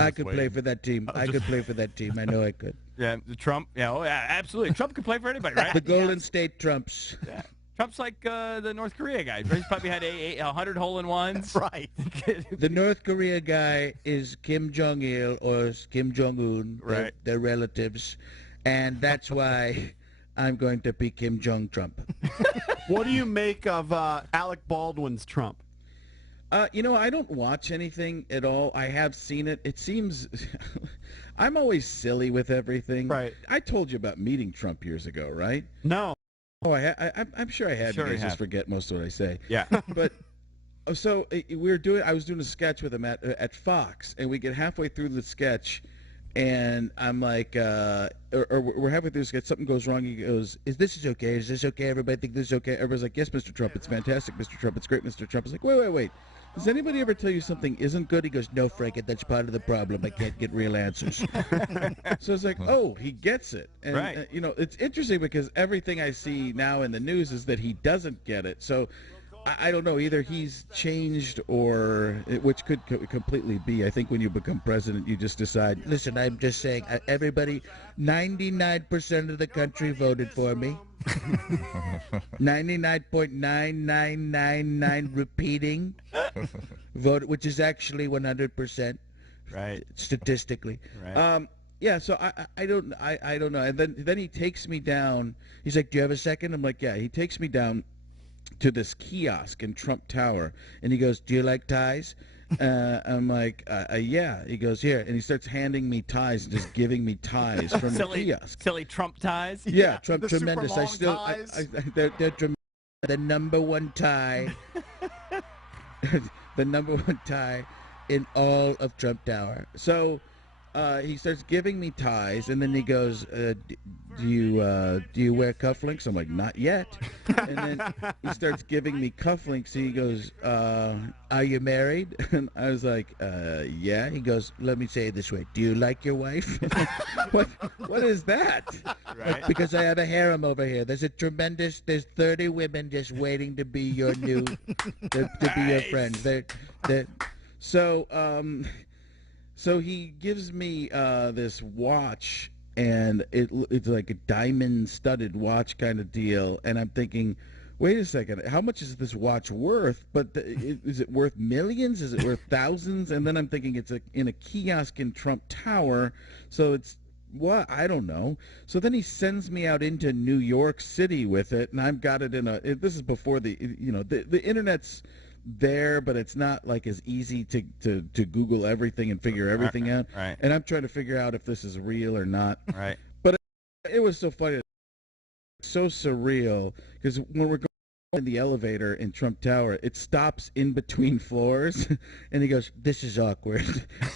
I could play for that team. I could play for that team. I know I could. Yeah, the Trump. Yeah, oh yeah, absolutely. Trump could play for anybody, right? The Golden State Trumps. Yeah. Trump's like the North Korea guy. He's probably had 100 hole-in-ones. Right. The North Korea guy is Kim Jong-il or Kim Jong-un. Right. They're relatives. And that's why I'm going to be Kim Jong-Trump. What do you make of Alec Baldwin's Trump? You know, I don't watch anything at all. I have seen it. It seems I'm always silly with everything. Right. I told you about meeting Trump years ago, right? No. Oh, I'm sure I had. Sure you guys just forget most of what I say. Yeah. But so I was doing a sketch with him at Fox, and we get halfway through the sketch, and I'm like, or we're halfway through the sketch, something goes wrong. He goes, "Is this okay? Is this okay? Everybody think this is okay?" Everybody's like, "Yes, Mr. Trump, it's fantastic, Mr. Trump, it's great, Mr. Trump." I was like, wait. Does anybody ever tell you something isn't good? He goes, "No, Frank, that's part of the problem. I can't get real answers." So it's like, oh, he gets it. And, right. You know, it's interesting because everything I see now in the news is that he doesn't get it. So I don't know. Either he's changed or, which could completely be. I think when you become president, you just decide, listen, I'm just saying, everybody, 99% of the country voted for me. 99.9999 repeating vote, which is actually 100%, right? Statistically, right. Yeah. So I don't know. And then he takes me down. He's like, "Do you have a second?" I'm like, "Yeah." He takes me down to this kiosk in Trump Tower, and he goes, "Do you like ties?" I'm like, "Yeah." He goes, "Here," and he starts handing me ties and just giving me ties from the kiosk. Silly Trump ties. Yeah, Trump the tremendous. super long I still, ties. they're tremendous. The number one tie, the number one tie in all of Trump Tower. So he starts giving me ties, and then he goes, do you wear cufflinks?" I'm like, "Not yet." And then he starts giving me cufflinks. He goes, "Are you married?" And I was like, "Yeah." He goes, "Let me say it this way. Do you like your wife?" What is that? Right. Like, because I have a harem over here. There's 30 women just waiting to be your new, to be your friends. So he gives me this watch, and it's like a diamond-studded watch kind of deal, and I'm thinking, wait a second, how much is this watch worth? But is it worth millions? Is it worth thousands? And then I'm thinking it's in a kiosk in Trump Tower, so it's what? I don't know. So then he sends me out into New York City with it, and I've got it this is before the internet's there, but it's not like as easy to Google everything and figure everything out. Right. And I'm trying to figure out if this is real or not. Right. But it was so funny, so surreal, because when we're going in the elevator in Trump Tower, it stops in between floors, and he goes, "This is awkward.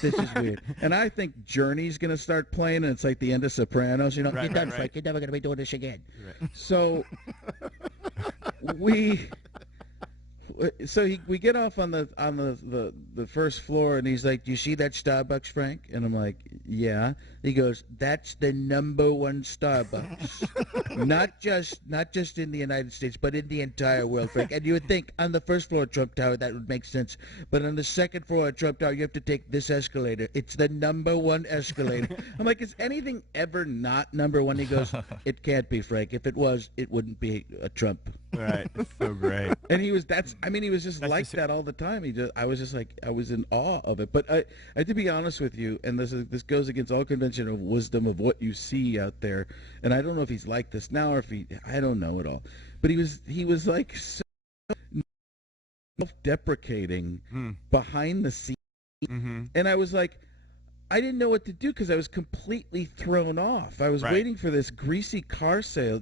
This is weird." And I think Journey's going to start playing, and it's like the end of Sopranos. You know, Right, "You're done, right, Frank. You're never going to be doing this again." Right. So we get off on the first floor, and he's like, "Do you see that Starbucks, Frank?" And I'm like, "Yeah." He goes, "That's the number one Starbucks, not just in the United States, but in the entire world, Frank." And you would think on the first floor of Trump Tower that would make sense, but on the second floor of Trump Tower you have to take this escalator. It's the number one escalator. I'm like, "Is anything ever not number one?" He goes, "It can't be, Frank. If it was, it wouldn't be a Trump." Right. So great. And he was just like that all the time. I was just like, I was in awe of it. But I have to be honest with you, and this goes against all conventional wisdom of what you see out there. And I don't know if he's like this now, or I don't know at all. But he was like so self-deprecating behind the scenes, and I was like, I didn't know what to do because I was completely thrown off. I was waiting for this greasy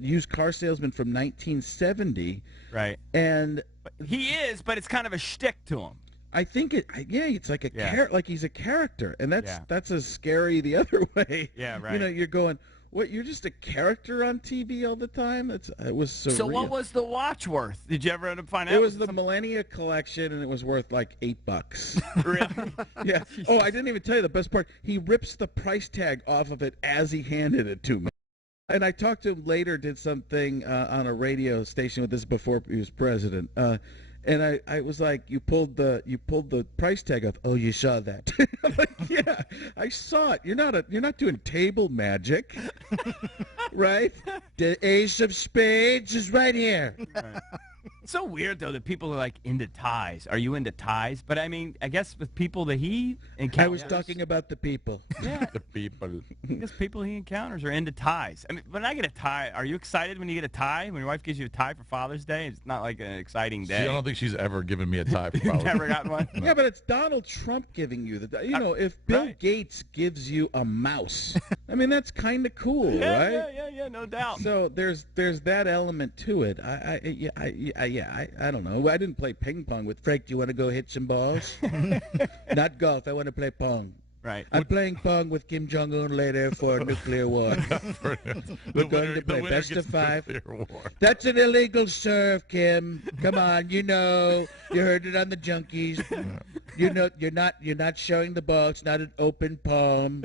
used car salesman from 1970. Right. And he is, but it's kind of a shtick to him. I think it's like like he's a character, and that's as scary the other way. Yeah, right. You know, you're going, what? You're just a character on TV all the time? It was surreal. So what was the watch worth? Did you ever end up finding out? It was the Millennia Collection, and it was worth like $8. Really? Yeah. Oh, I didn't even tell you the best part. He rips the price tag off of it as he handed it to me. And I talked to him later, did something on a radio station with this before he was president. And I was like, you pulled the price tag off. "Oh, you saw that?" I'm like, "Yeah." I saw it. You're not doing table magic, right? The ace of spades is right here. Right. It's so weird though that people are like into ties. Are you into ties? But I mean, I guess with people that he encounters, I was talking about the people. Yeah, The people. I guess people he encounters are into ties. I mean, when I get a tie, are you excited when you get a tie? When your wife gives you a tie for Father's Day, it's not like an exciting day. I don't think she's ever given me a tie for You've Father's never gotten one. Yeah, but it's Donald Trump giving you the. You know, if Bill Right. Gates gives you a mouse, I mean that's kind of cool, Yeah, right? yeah, no doubt. So there's that element to it. I don't know. I didn't play ping pong with Frank. Do you want to go hit some balls? Not golf. I want to play pong. Right. I'm playing pong with Kim Jong Un later for nuclear war. We're going to play best of 5. That's an illegal serve, Kim. Come on, you know. You heard it on the Junkies. You know, you're not showing the ball. It's not an open palm.